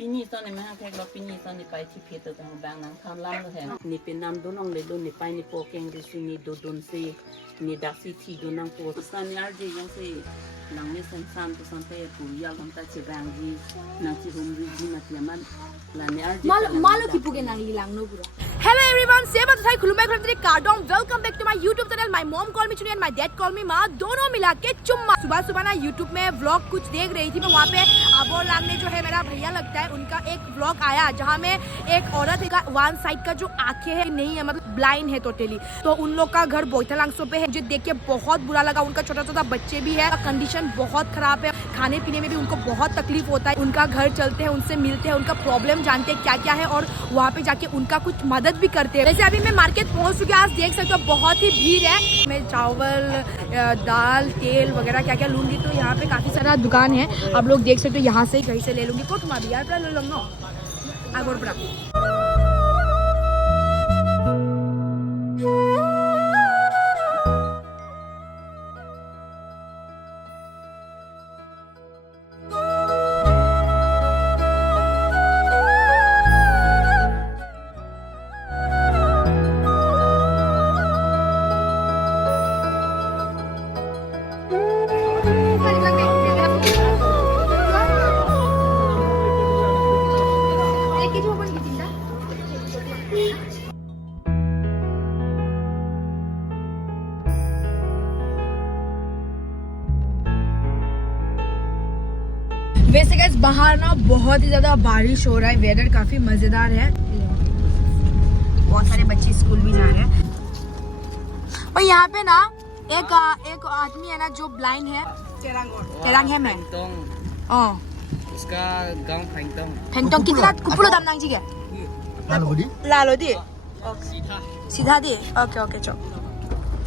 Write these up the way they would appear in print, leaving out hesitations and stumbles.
ปีนี้ตอนนี้แม่แขกเราปีนี้ตอนนี้ไปที่เพชรแต่ของบางนางทำล้ำเลยนี่เป็นน้ำดูน้องเลยดูนี่ไปนี่โปแกงดิสุนี่ดูดุนซีนี่ดักซีทีดูนางโปสันยาร์จียังซีนางไม่สันสันตัวสันเตะผู้ยาวของตาเชบางจีนางที่หุ่นดีมาเทียมันลานี่อาร์จี मालो की पुगे नांगली लांगनो पूरा हेलो एवरीवन सेवा तो थाई खुलुम बैक कार्डोम welcome back to my YouTube channel my mom call me Chuni and my dad call me मां दोनों मिला के चुम्मा सुबह सुबह ना YouTube में व्लॉग कुछ देख रही थी मैं वहाँ पे आबोर लांग में जो है मेरा भैया लगता है उनका एक व्लॉग आया जहाँ में एक औरत का वन साइड का जो आंखें है नहीं है मतलब ब्लाइंड है टोटली तो उन लोग का घर बोईथालांगसो पे है मुझे देख के बहुत बुरा लगा उनका छोटा छोटा बच्चे भी है कंडीशन बहुत खराब है खाने पीने में भी उनको बहुत तकलीफ होता है उनका घर चलते हैं उनसे मिलते हैं उनका प्रॉब्लम जानते हैं क्या क्या है और वहाँ पे जाके उनका कुछ मदद भी करते हैं वैसे अभी मैं मार्केट पहुँच चुकी हूँ आज देख सकते हो बहुत ही भीड़ है मैं चावल दाल तेल वगैरह क्या क्या लूँगी तो यहाँ पे काफ़ी सारा दुकान है आप लोग देख सकते हो यहाँ से कहीं से ले लूँगी को तुम अभी यार ले लो आगोर पड़ा वैसे गाइस बाहर ना बहुत ही ज्यादा बारिश हो रहा है वेदर काफी मजेदार है बहुत सारे बच्चे स्कूल भी जा रहे हैं और यहाँ पे ना एक आदमी है ना जो ब्लाइंड है तेरांग है मैं इसका गांव फेंगटोंग कितना कुपड़ो दाम नांग जी के लालोदी सीधा दी ओके ओके चलो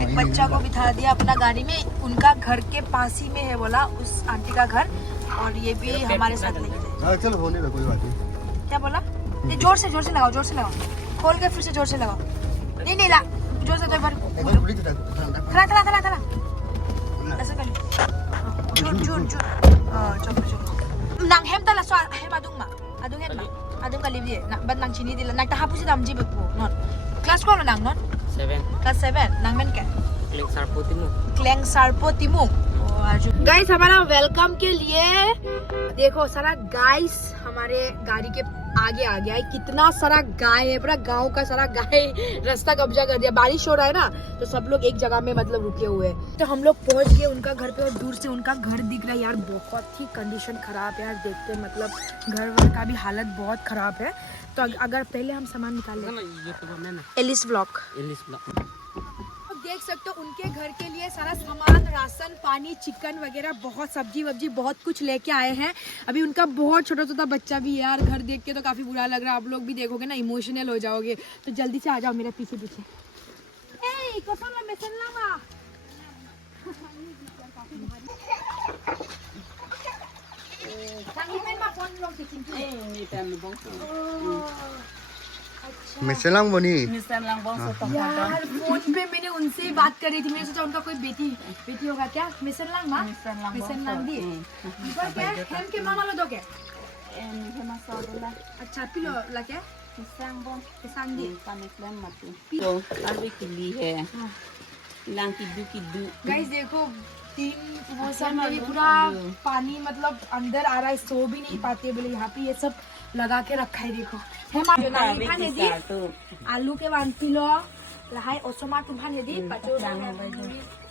एक बच्चा को बिठा दिया अपना गाड़ी में उनका घर के पास ही में है बोला उस आंटी का घर और ये भी हमारे साथ लेके गए चलो होने दो कोई बात नहीं क्या बोला ये जोर से लगाओ खोल के फिर से जोर से लगाओ नहीं ला जोर से तो एक बार थला ऐसा कर जुन चलो nang hem tala so hem adung ka libi na ban nang chini dila nak ta hapusi dam ji bekbo non class ko nang non 7 class 7 nang men ke क्लेंग सारपो तिमु guys हमारा वेलकम के लिए देखो सारा गाइस हमारे गाड़ी के आगे आ गया है कितना सारा गाय है पूरा गांव का सारा गाय रास्ता कब्जा कर दिया बारिश हो रहा है ना तो सब लोग एक जगह में मतलब रुके हुए हैं तो हम लोग पहुंच गए उनका घर पे और दूर से उनका घर दिख रहा है यार बहुत ही कंडीशन खराब है यार देखते मतलब घर वर का भी हालत बहुत खराब है तो अगर पहले हम सामान निकाल लें एलिस ब्लॉक देख सकते हो उनके घर के लिए सारा सामान राशन पानी चिकन वगैरह बहुत सब्जी वब्जी बहुत कुछ लेके आए हैं अभी उनका बहुत छोटा छोटा बच्चा भी है यार घर देख के तो काफी बुरा लग रहा है आप लोग भी देखोगे ना इमोशनल हो जाओगे तो जल्दी से आ जाओ मेरे पीछे मिशन लंग बनी यार फोन पे मैंने उनसे बात कर रही थी मैंने सोचा उनका कोई बेटी होगा क्या मिशन लंग दी क्या हम के मामा लो दो क्या अच्छा पिलो ला क्या किसान दी गाइस देखो 3 मौसम में पूरा पानी मतलब अंदर आ रहा है सो भी नहीं पाते बोले यहाँ पे ये सब लगा के रखा है देखो आलू के वांती लो लहाई ओसोमा तुम्हान हेदी पाचो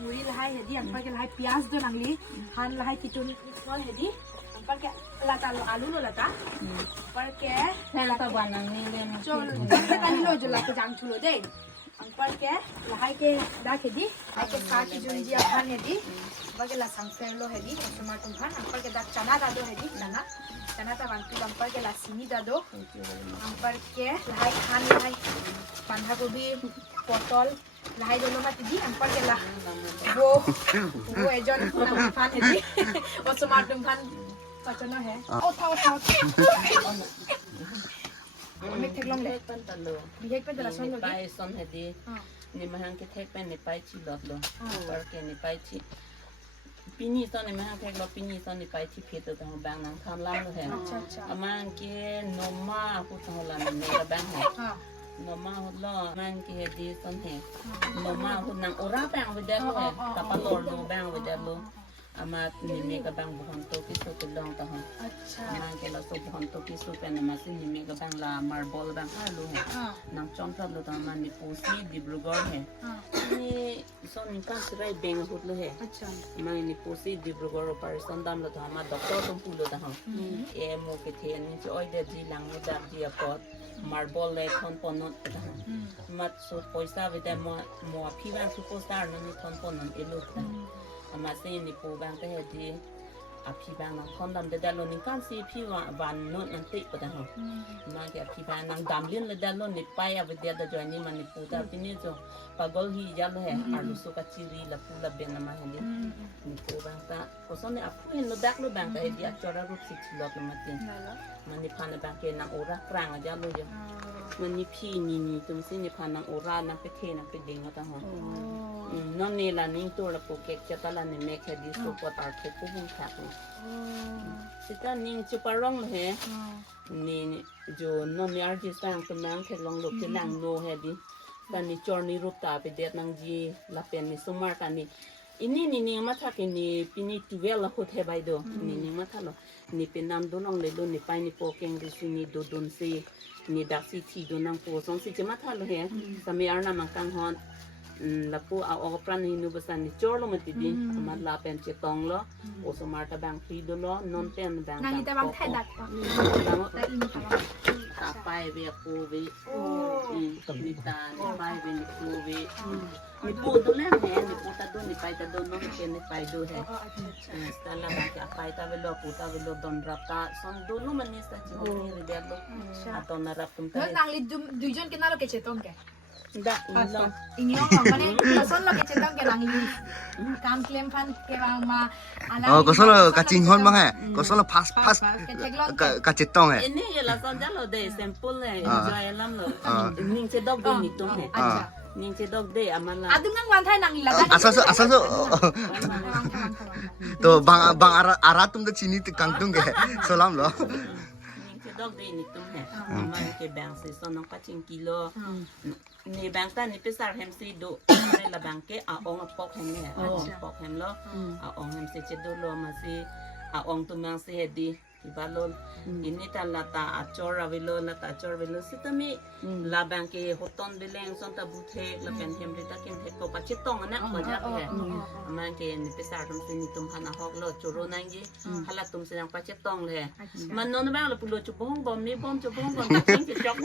मुरी लहाई हेदी अंपर के लहाई प्याज दो नांगली हान लहाई किचुन नॉल हेदी अंपर के लता लो आलू लो लता अंपर के लता बनानी जो काली लो जो लता जांग छुलो दे अंपर के लहाई के दाख हेदी लहाई के साथ किचुन जी अखान हेदी अंपर के लसंग फेलो हेदी ओसोमा तुम्हान अंपर के दाख चना दा दो हेदी चना ता वांती अंपर के लासीनी दा दो अंपर के लहाई खान लहाई बंधा गोभी पटल लहाई दोनों मत दी अंपर के ला वो एजन फान है दी और समाट फान पचनो है उठाओ मैं थे लंग ले बिहेक पे दला सन पाई सन है दी नि महंग के थे पे नि पाई छी लत लो पर के नि पाई छी ปีนี้ตอนนี้มาแขกเราปีนี้ตอนนี้ไปที่เพชรตรงบางนางคำล้ำเลย अच्छा अच्छा อามันเกนมมาพูดทางหลังในกระบางเหรอ हाँ นมมาหุ่นล้อมันเกดีตอนเหรอนมมาหุ่นนางโอราแบงไปเดินเลยตะปะโลดูแบงไปเดินลูอามานี่ในกระบางบุหันโตกิสุเป็นรองตะหัน अच्छा อามันเกเราสุบุหันโตกิสุเป็นอามาสินี่ในกระบางลามาร์บอลแบงฮัลโหลเหรอ हाँ นางจอมทับลูตามันนี่ปูซีดิบรูกอร์เหรอ हाँ นี่ส่วนนี้ก็สิได้เบงหุ่นเลย अच्छा मैं नि पोसी डिब्रुगढ़ परिसन दाम ल धमा डॉक्टर तुम पुलो द हम ए मो के थे नि जो ओइ दे जी लांग द जी अपॉट मार्बल ले थन पनन द मत सो पैसा विदे मो फिवान सुपरस्टार नि थन पनन एलो द अमा से नि पो बांग ते दि अफि बांग थन दाम दे दलो नि कान सी फि वान नोट नन ति द हम मा के अफि बांग नंग दाम लिन ले दलो नि पाय अब दे द जो नि मन नि पो दा पिनि जो पागल ही जालो है आलू सो का चिरी ला पुला बेना मा हंदी nipo bangta kosone aku heno dak lo bangta dia cara rut sit lot lo matin mani phana bangke na ora krang aja lo yo mani phi ni tum sin ni phana ora na pe the na pe ding ta ho non ne la ning to la po ke cha ta la ne me khe di so po tar ke pu hung kha ni sita ning chu parong lo he ni jo non ne ar ji sang to nang ke long lo ke lang no he di tan ni chor ni rup ta pe det nang ji la pen ni sumar ka ni ini ni ma tha ke ni pini tuvel la hot he bai do ni ma tha lo ni pe nam do nong le do ni pai ni po keng ri su ni do don se ni da si thi do nang po song si che ma tha lo he sa me ar na ma kang hon la pu a o pran ni nu basan ni chor lo ma ti di ma la pen che tong lo o so mar ta bang pri do lo non ten bang nang ite bang thai dak pa ta ini pa ta pai ve pu veกับนิตานี่ไปเป็นนิปูวินิปูดูแลแม่นิปูตาดูนิไปตาดูน้องเป็นนิไปดูแฮแต่ละบางทีไปตาเวลาปูตาเวลาดอนรับตาส่วนดูลูมันนี่สักทีนี่เรียบร้อยatau narap tum no nang li duijon ke na lo ke chetong ke da inlo inyo mane koson lo ke chetong ke nang li kam claim fan ke bang ma ala kosolo kaching hon mang hai kosolo fast ke theklon kachitong hai ini ya la son jalo de simple le enjoy lam lo ning che dog do ni tum he acha ning che dog de amala adung nang wan thai nang li la asaso to bang ara tum da chini te kangtung ge solam lo dog de ni tum hai man ke bang se son nang paching kilo ni bang ta ni pesar hem si do ni la bang ke a ong pok hem ne pok hem lo a ong hem se che do lo ma si a ong tu mang se di ki balol ini ta la ta a chora velo la ta chor velo si ta mi la bang ke hoton beleng son ta bu the la pen hem ri ta kem the ko pa che tong na ko ja he man ke ni pesar tum se ni tum hana hok lo choro nang ji hala tum se nang pa che tong le man non bang la pulo chu bong bom ni bom chu bong bom ta king ke chok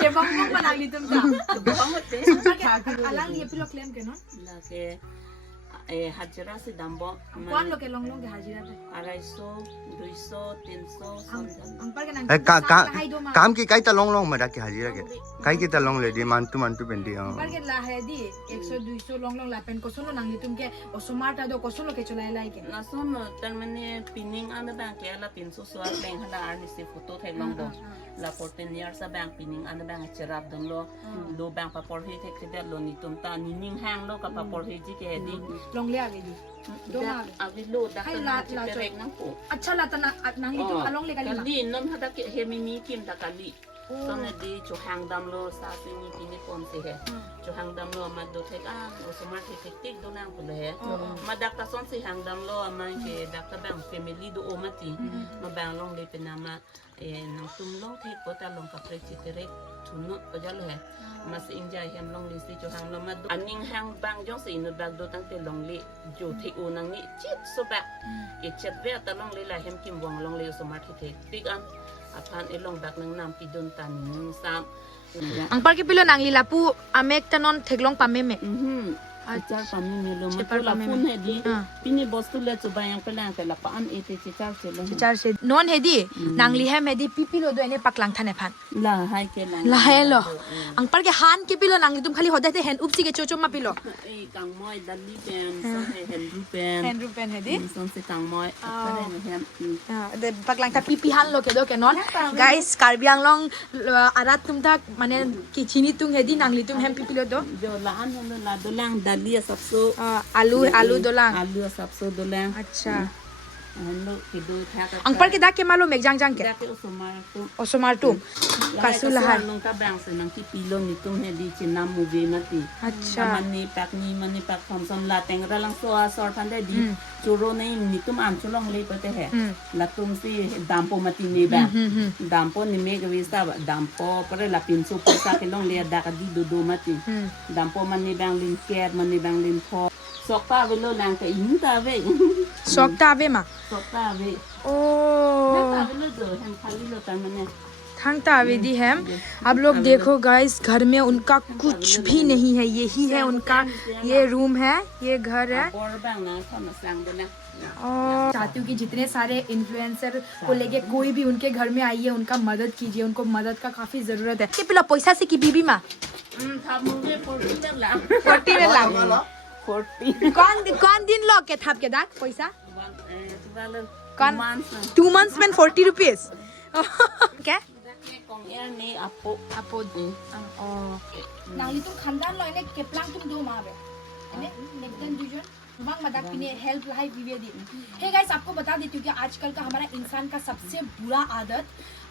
che bang bang pa nang li tum ta bong te alang ye pilo claim ke no la ke hajira si dambo kwan lo ke long long ke hajira pe 250 200 300 ang par ke nang काम की काई ta long long ma da ke hajira ke kai ki ta long le di man tu pendi par ke la hai di 100 200 long long la pen ko sono nang li tum ke osomar ta do ko sono ke cholai lai ke na son tan mane pinning ana bang ke la pin so so bang hala ar ni se photo thai long do la porten yar sa bang pinning ana bang cherap dong lo bang pa por hi thek de lo ni tum ta ni ning hang lo ka pa por hi ji ke di long le ave di do ma avi lo da ka la rek nang po अच्छा ला तना nang li tum along le kali ma li non hada ke he mi kim ta kali son di chu hang dam lo sa si ni pini pon se he chu hang dam lo ma do thek o so mar thek tik do nang ko le he ma dak ta son si hang dam lo ma ke dak ta bang family do o mati ma bang long le penama nang tum lo thek ko ta long ka pre chi tere thuno o ja lo he ma se injai hem long li si chu hang lo ma do aning hang bang jong si no bag do tang te long le jo thek o nang ni chit so ba e chet ve ta long le la hem kim wang long le so mar thek tik an apan elong bak nang nam pidon tan ning sam ang par ke pilo nang li lapu amek tanon theklong pame me achar pami melo ma la phun he di pini bostu le chuba yang pelang ke la pa an ete chichar che lo char se non he di nang li hem he di pipilo do ene paklang thane phan la hai ke la he lo ang par ke han ke pilo nang li tum khali hodai te hen upsi ke chocho ma pilo e kang moi dali pen so he hen rupen he di son se kang moi kare ne hem de paklang ta pipi han lo ke do ke non guys karbi anglong arat tum tak mane ki chini tung he di nang li tum hem pipilo do jo la an la do lang dalia sabso आलू आलू दोलांग alu sabso dolang अच्छा hello kido thaka अंग पर के दा के मालो make जांग जांग के dake usomar tu ओसोमार तुम कासु Lahar nung ka bang sa nang ki pilon ni tum he di chinam movie mati अच्छा mani pak thomson la tengra lang so a sor phande di churo nei ni tum am cholong le pate he la tum si dampo mati ni ba dampo ni me ga vista dampo pare la pin su sa ke long le da ka di do mati dampo mani bang lin care mani bang lin tho sokta velo lang ka in ta ve सॉक्टा आवे मा sokta ve O ta velo do hem khali lo ta mane Thangta आवे दी है आप लोग देखो guys घर में उनका कुछ भी नहीं है यही है उनका ये रूम है ये घर है or bang na thona sang de na और चाहती हूँ कि जितने सारे इन्फ्लुएंसर को लेके कोई भी उनके घर में आई है उनका मदद कीजिए उनको मदद का काफी जरूरत है कि पिला पैसा से की बीबी माँ tha mu ve 40 la 40 में लाख 40 कौन दिन लो के थाप के दाग पैसा Kan 2 months में 40 रुपीस क्या kong air ni apo आपो नाली तुम खानदान लो इन्हें केपलांग तुम दो माँ बे इन्हें नेक्स्ट दूसरा बंग मदाक पिने हेल्प लाइफ वीडियो दी हे गाइस आपको बता देती हूँ कि आजकल का हमारा इंसान का सबसे बुरा आदत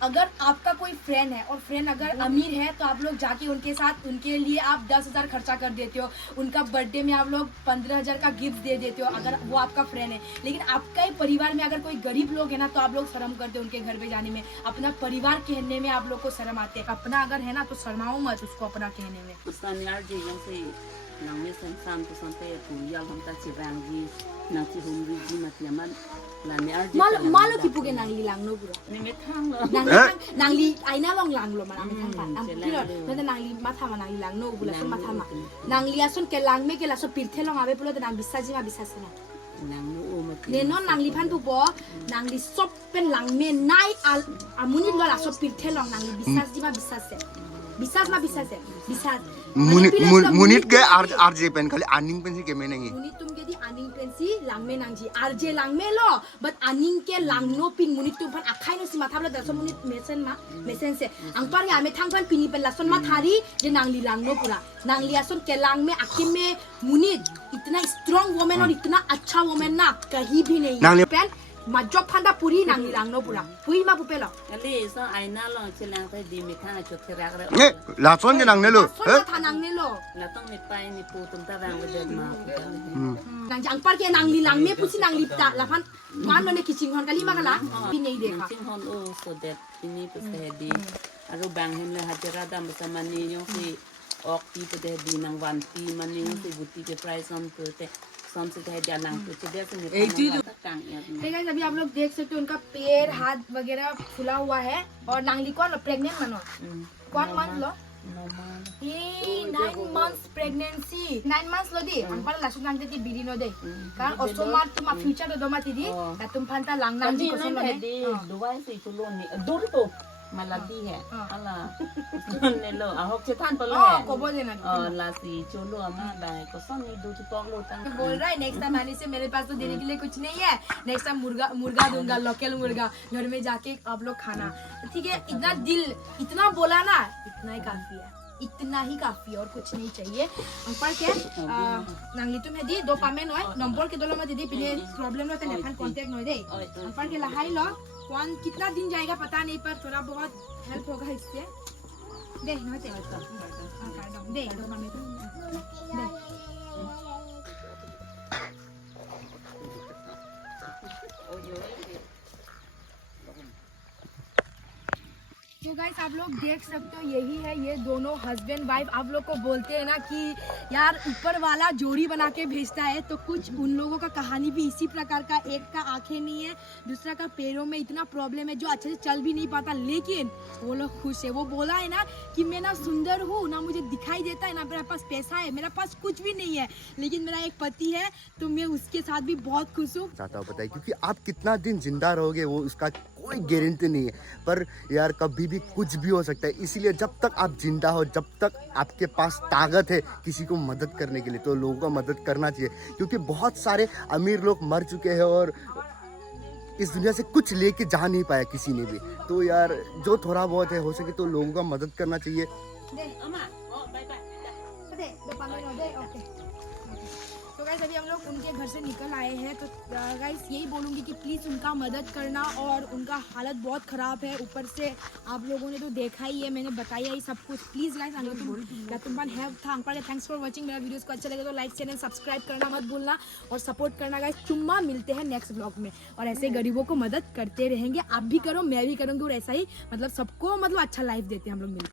अगर आपका कोई फ्रेंड है और फ्रेंड अगर अमीर है तो आप लोग जाके उनके साथ उनके लिए आप 10,000 खर्चा कर देते हो उनका बर्थडे में आप लोग 15,000 का गिफ्ट दे देते हो अगर वो आपका फ्रेंड है लेकिन आपका ही परिवार में अगर कोई गरीब लोग है ना तो आप लोग शर्म करते हो उनके घर पे जाने में अपना परिवार कहने में आप लोग को शर्म आते हैं अपना अगर है ना तो शर्माओ मत उसको अपना कहने में san yar ji yang se nang me san san to san te pu yal hom ta chi bang ji nang chi hum ri ji mat yaman la ni ar ji malo ki puke nangli langno pura ni me thang lo nangli aina long langlo ma nang thang pa am piro no nangli matha ma nangli langno bula so matha ma nangli ason ke langme ke la so pirthe long abe pulo nang bisaji ma bisasena nang no mat ne non nangli phan tu po nangli sop pen langme nai al amuni lo la so pirthe long nangli bisaji ma bisase bisas ma bisase bisas मुनिट के RJ pen खाली आनिंग pen से के में नहीं मुनिट तुम के दी आनिंग पेन सी लांगमे नांगजी आरजे लांगमे लो बट आनिंग के लांगनो पिन मुनिट तुम फन अखाई नो सिमा थाबला दसो मुनिट मेसेन से अंपार या में थांग फन पिनी पेन लसन मा थारी जे नांगली लांगनो पूरा नांगली आसन के लांग में आखिर में मुनिट इतना स्ट्रांग वुमेन और इतना अच्छा वुमेन ना कहीं भी नहीं है pen majok phanda puri nang lang no pura pui ma pupelo ali so aina lo chilang ta di mi thang chot khra ra ए लाचोन के नंग ने लो so tha nang ne lo la tong ni pai ni pu tum ta bang de ma nang jang par ke nang li lang me pusi nang lipta la phan man no ne kiching hon kali ma kala pi nei dekha ching hon o so that ini pe se di aru bang hem le hajara dam sa mani yo si ok ti pe de di nang wan ti mani yo si buti ke price on pe te son से है जाना कुछ देर से निकलना टांग ठीक है अभी आप लोग देख सकते हो उनका पैर हाथ वगैरह फुला हुआ है और नांगली कौन प्रेग्नेंट मनो कौन month low 9 months pregnancy 9 months lo di ang pala lasun nang ti biri no de kan osomar tuma future do mati di datum phanta lang nang di ko so lo de duwai si chulo ni dur to maladi hai ala ne lo ahok che than palo hai ko bo देना la si chulo ama dai ko son ni du to lo tang बोल रहा है next time आने से मेरे पास तो देने के लिए कुछ नहीं है नेक्स्ट टाइम मुर्गा दूंगा लोकल मुर्गा घर में जाके आप लोग खाना ठीक है इतना दिल इतना बोला ना इतना ही काफी है इतना ही काफी और कुछ नहीं चाहिए अंपर के नांगली तुम है दी दो पामेन होय नंबर के दोलो में दीदी पिने प्रॉब्लम होता है कांटेक्ट नो दे अंपर के लहाई लो कौन कितना दिन जाएगा पता नहीं पर थोड़ा बहुत हेल्प होगा इससे दे नो दे दे दो पामेन दे तो गाइस आप लोग देख सकते हो यही है ये दोनों हस्बैंड वाइफ आप लोग को बोलते हैं ना कि यार ऊपर वाला जोड़ी बना के भेजता है तो कुछ उन लोगों का कहानी भी इसी प्रकार का एक का आंखें नहीं है दूसरा का पैरों में इतना प्रॉब्लम है जो अच्छे से चल भी नहीं पाता लेकिन वो लोग खुश है वो बोला है ना कि मैं ना सुंदर हूँ ना मुझे दिखाई देता है ना मेरे पास पैसा है मेरे पास कुछ भी नहीं है लेकिन मेरा एक पति है तो मैं उसके साथ भी बहुत खुश हूँ चाहता हूँ बताइए क्योंकि आप कितना दिन जिंदा रहोगे वो उसका कोई गारंटी नहीं है पर यार कभी भी कुछ भी हो सकता है इसीलिए जब तक आप जिंदा हो जब तक आपके पास ताकत है किसी को मदद करने के लिए तो लोगों को मदद करना चाहिए क्योंकि बहुत सारे अमीर लोग मर चुके हैं और इस दुनिया से कुछ लेके जा नहीं पाया किसी ने भी तो यार जो थोड़ा बहुत है हो सके तो लोगों का मदद करना चाहिए तो गाइस अभी हम लोग उनके घर से निकल आए हैं, तो गाइस यही बोलूँगी कि प्लीज़ उनका मदद करना, और उनका हालत बहुत ख़राब है, ऊपर से आप लोगों ने तो देखा ही है, मैंने बताया ही सब कुछ। Please guys thanks for watching. मेरा वीडियोस को अच्छा लगे तो लाइक चैनल सब्सक्राइब करना मत भूलना और सपोर्ट करना गाइस। चुम्मा, मिलते हैं नेक्स्ट ब्लॉग में और ऐसे गरीबों को मदद करते रहेंगे। आप भी करो, मैं भी करूँगी, और ऐसा ही मतलब सबको मतलब अच्छा लाइफ देते हैं हम लोग मिलकर।